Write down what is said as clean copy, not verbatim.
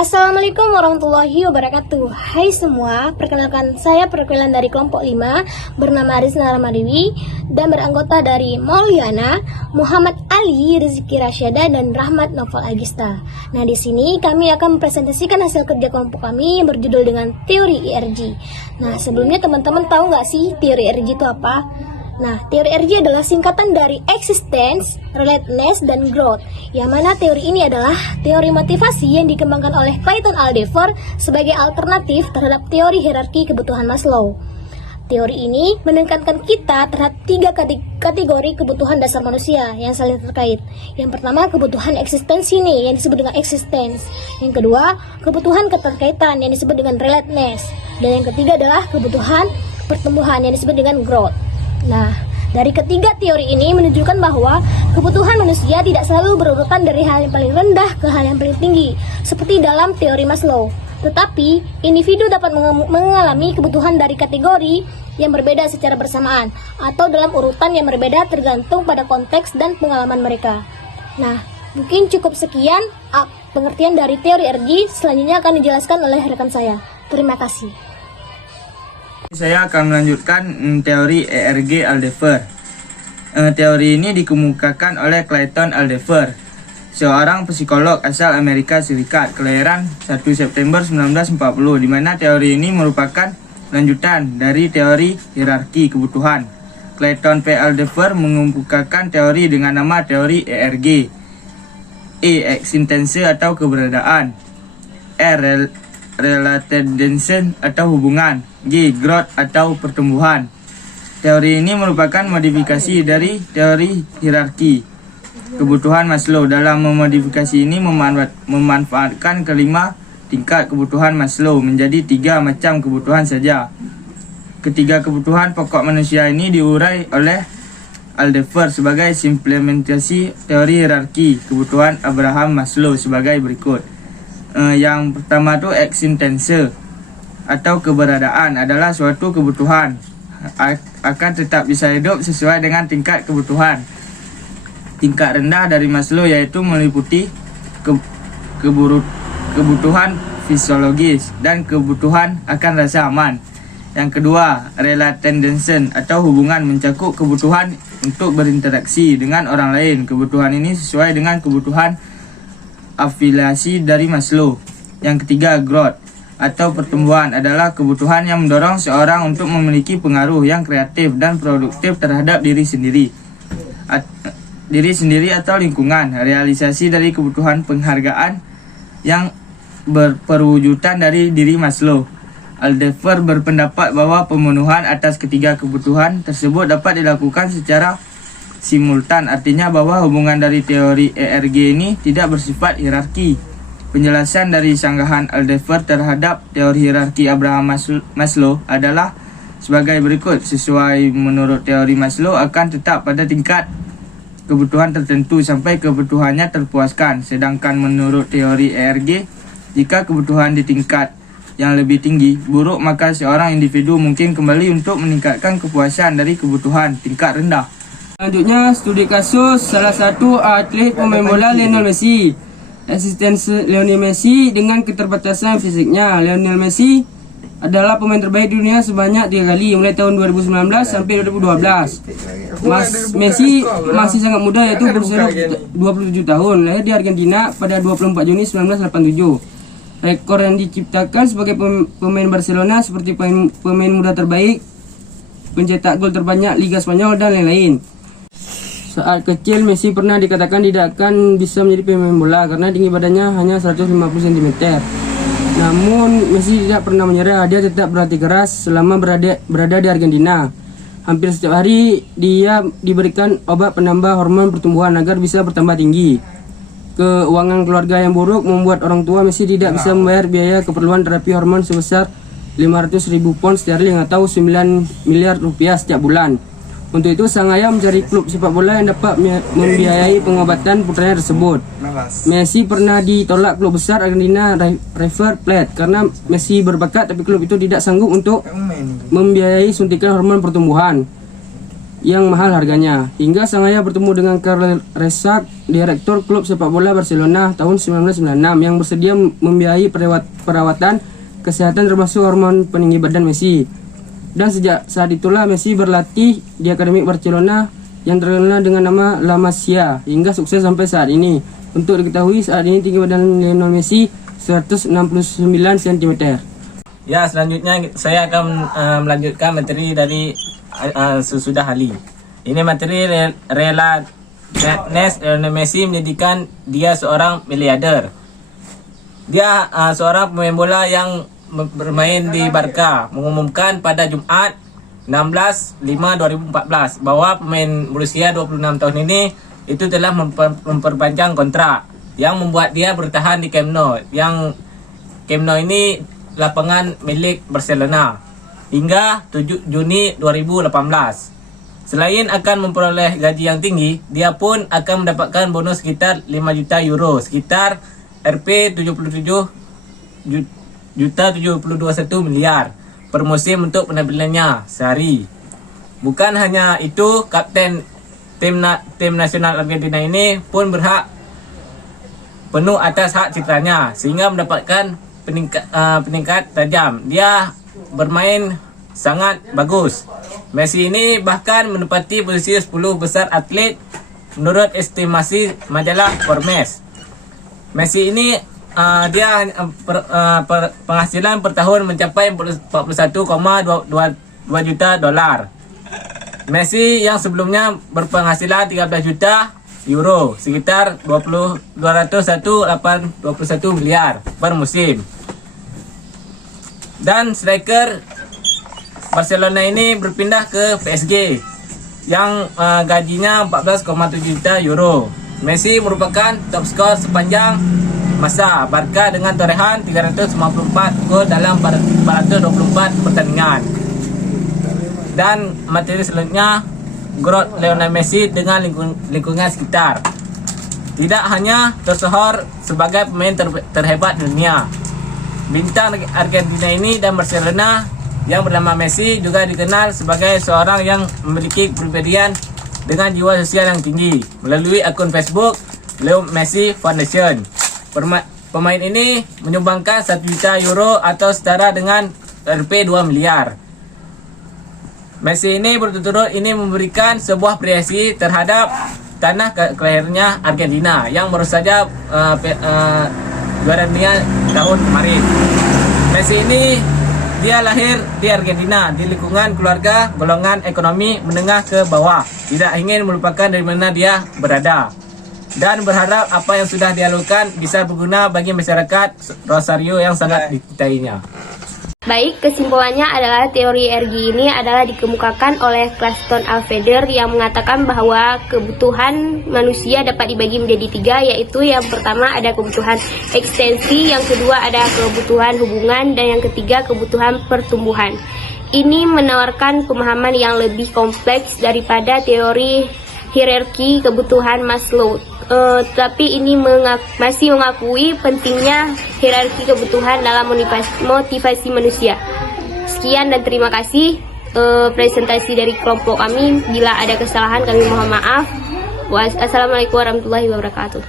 Assalamualaikum warahmatullahi wabarakatuh. Hai semua, perkenalkan saya perwakilan dari kelompok 5 bernama Arisna Ramadiwi dan beranggota dari Mauliana, Muhammad Ali, Rizky Rasyada, dan Rahmat Novel Agista. Nah, di sini kami akan mempresentasikan hasil kerja kelompok kami yang berjudul dengan teori IRG. Nah, sebelumnya teman-teman tahu nggak sih teori IRG itu apa? Nah, teori IRG adalah singkatan dari Existence, Relatedness, dan Growth. Yang mana teori ini adalah teori motivasi yang dikembangkan oleh Clayton Aldefer sebagai alternatif terhadap teori hierarki kebutuhan Maslow. Teori ini menekankan kita terhadap 3 kategori kebutuhan dasar manusia yang saling terkait. Yang pertama, kebutuhan eksistensi nih, yang disebut dengan existence. Yang kedua, kebutuhan keterkaitan yang disebut dengan relatedness. Dan yang ketiga adalah kebutuhan pertumbuhan yang disebut dengan growth. Nah, dari ketiga teori ini menunjukkan bahwa kebutuhan manusia tidak selalu berurutan dari hal yang paling rendah ke hal yang paling tinggi, seperti dalam teori Maslow. Tetapi, individu dapat mengalami kebutuhan dari kategori yang berbeda secara bersamaan, atau dalam urutan yang berbeda tergantung pada konteks dan pengalaman mereka. Nah, mungkin cukup sekian pengertian dari teori IRG, selanjutnya akan dijelaskan oleh rekan saya. Terima kasih. Saya akan melanjutkan teori IRG Aldefer. Teori ini dikemukakan oleh Clayton Aldefer, seorang psikolog asal Amerika Serikat, kelahiran 1 September 1940, di mana teori ini merupakan lanjutan dari teori hierarki kebutuhan. Clayton P. Aldefer mengemukakan teori dengan nama teori IRG. E. Existence atau keberadaan. R. Relatedness atau hubungan. G. Growth atau pertumbuhan. Teori ini merupakan modifikasi dari teori hierarki kebutuhan Maslow. Dalam memodifikasi ini memanfaatkan kelima tingkat kebutuhan Maslow menjadi 3 macam kebutuhan saja. Ketiga kebutuhan pokok manusia ini diurai oleh Aldefer sebagai implementasi teori hierarki kebutuhan Abraham Maslow sebagai berikut. Yang pertama tu existence atau keberadaan adalah suatu kebutuhan akan tetap bisa hidup sesuai dengan tingkat kebutuhan. Tingkat rendah dari Maslow yaitu meliputi kebutuhan fisiologis dan kebutuhan akan rasa aman. Yang kedua, relatedness atau hubungan mencakup kebutuhan untuk berinteraksi dengan orang lain. Kebutuhan ini sesuai dengan kebutuhan afiliasi dari Maslow. Yang ketiga, growth atau pertumbuhan adalah kebutuhan yang mendorong seorang untuk memiliki pengaruh yang kreatif dan produktif terhadap diri sendiri atau lingkungan. Realisasi dari kebutuhan penghargaan yang berperwujudan dari diri Maslow. Aldefer berpendapat bahwa pemenuhan atas ketiga kebutuhan tersebut dapat dilakukan secara simultan, artinya bahwa hubungan dari teori IRG ini tidak bersifat hierarki. Penjelasan dari sanggahan Aldefer terhadap teori hierarki Abraham Maslow adalah sebagai berikut. Sesuai menurut teori Maslow akan tetap pada tingkat kebutuhan tertentu sampai kebutuhannya terpuaskan. Sedangkan menurut teori IRG, jika kebutuhan di tingkat yang lebih tinggi buruk, maka seorang individu mungkin kembali untuk meningkatkan kepuasan dari kebutuhan tingkat rendah. Selanjutnya, studi kasus salah satu atlet pemain bola Lionel Messi. Eksistensi Lionel Messi dengan keterbatasan fisiknya. Lionel Messi adalah pemain terbaik di dunia sebanyak 3 kali, mulai tahun 2019 sampai 2012. Messi masih sangat muda, yaitu berusia 27 tahun. Lahir di Argentina pada 24 Juni 1987. Rekor yang diciptakan sebagai pemain Barcelona seperti pemain muda terbaik, pencetak gol terbanyak Liga Spanyol, dan lain-lain. Saat kecil, Messi pernah dikatakan tidak akan bisa menjadi pemain bola karena tinggi badannya hanya 150 cm. Namun, Messi tidak pernah menyerah. Dia tetap berlatih keras selama berada di Argentina. Hampir setiap hari, dia diberikan obat penambah hormon pertumbuhan agar bisa bertambah tinggi. Keuangan keluarga yang buruk membuat orang tua Messi tidak bisa membayar biaya keperluan terapi hormon sebesar 500.000 pound sterling atau 9 miliar rupiah setiap bulan. Untuk itu, sang ayah mencari klub sepak bola yang dapat membiayai pengobatan putranya tersebut. Messi pernah ditolak klub besar Argentina River Plate karena Messi berbakat, tapi klub itu tidak sanggup untuk membiayai suntikan hormon pertumbuhan. yang mahal harganya. Hingga sang ayah bertemu dengan Karl Resak, direktur klub sepak bola Barcelona tahun 1996 yang bersedia membiayai perawatan kesehatan termasuk hormon peninggi badan Messi. Dan sejak saat itulah Messi berlatih di akademi Barcelona yang terkenal dengan nama La Masia hingga sukses sampai saat ini. Untuk diketahui saat ini tinggi badan Lionel Messi 169 cm. Ya, selanjutnya saya akan melanjutkan materi dari sesudah Ali. Ini materi rela Lionel Messi menjadikan dia seorang miliarder. Dia seorang pemain bola yang bermain di Barca mengumumkan pada Jumat 16/5/2014 bahwa pemain berusia 26 tahun ini itu telah memperpanjang kontrak yang membuat dia bertahan di Camp Nou. Yang Camp Nou ini lapangan milik Barcelona hingga 7 Juni 2018. Selain akan memperoleh gaji yang tinggi, dia pun akan mendapatkan bonus sekitar 5 juta euro, sekitar Rp 77,721 miliar per musim untuk penampilannya sehari. Bukan hanya itu, kapten tim nasional Argentina ini pun berhak penuh atas hak citranya sehingga mendapatkan peningkat tajam. Dia bermain sangat bagus. Messi ini bahkan menempati posisi 10 besar atlet menurut estimasi majalah Forbes. Messi ini penghasilan per tahun mencapai 41,2 juta dolar. Messi yang sebelumnya berpenghasilan 13 juta euro, sekitar 201,821 miliar per musim. Dan striker Barcelona ini berpindah ke PSG yang gajinya 14,7 juta euro. Messi merupakan top skor sepanjang masa Barca dengan torehan 354 gol dalam 424 pertandingan. Dan materi selanjutnya, growth Lionel Messi dengan lingkungan sekitar. Tidak hanya tersohor sebagai pemain terhebat dunia, bintang Argentina ini dan Barcelona yang bernama Messi juga dikenal sebagai seorang yang memiliki kepribadian dengan jiwa sosial yang tinggi melalui akun Facebook Leo Messi Foundation. Pemain ini menyumbangkan 1 juta euro atau setara dengan Rp 2 miliar. Messi ini berturut-turut ini memberikan sebuah apresiasi terhadap tanah kelahirannya Argentina yang baru saja juara dunia tahun kemarin. Messi ini dia lahir di Argentina di lingkungan keluarga golongan ekonomi menengah ke bawah, tidak ingin melupakan dari mana dia berada dan berharap apa yang sudah dia lakukan bisa berguna bagi masyarakat Rosario yang sangat dicintainya. Baik, kesimpulannya adalah teori RG ini adalah dikemukakan oleh Clayton Alexander yang mengatakan bahwa kebutuhan manusia dapat dibagi menjadi 3, yaitu yang pertama ada kebutuhan eksistensi, yang kedua ada kebutuhan hubungan, dan yang ketiga kebutuhan pertumbuhan. Ini menawarkan pemahaman yang lebih kompleks daripada teori hierarki kebutuhan Maslow. Tapi ini masih mengakui pentingnya hierarki kebutuhan dalam motivasi manusia. Sekian dan terima kasih presentasi dari kelompok kami. Bila ada kesalahan kami mohon maaf. Wassalamualaikum warahmatullahi wabarakatuh.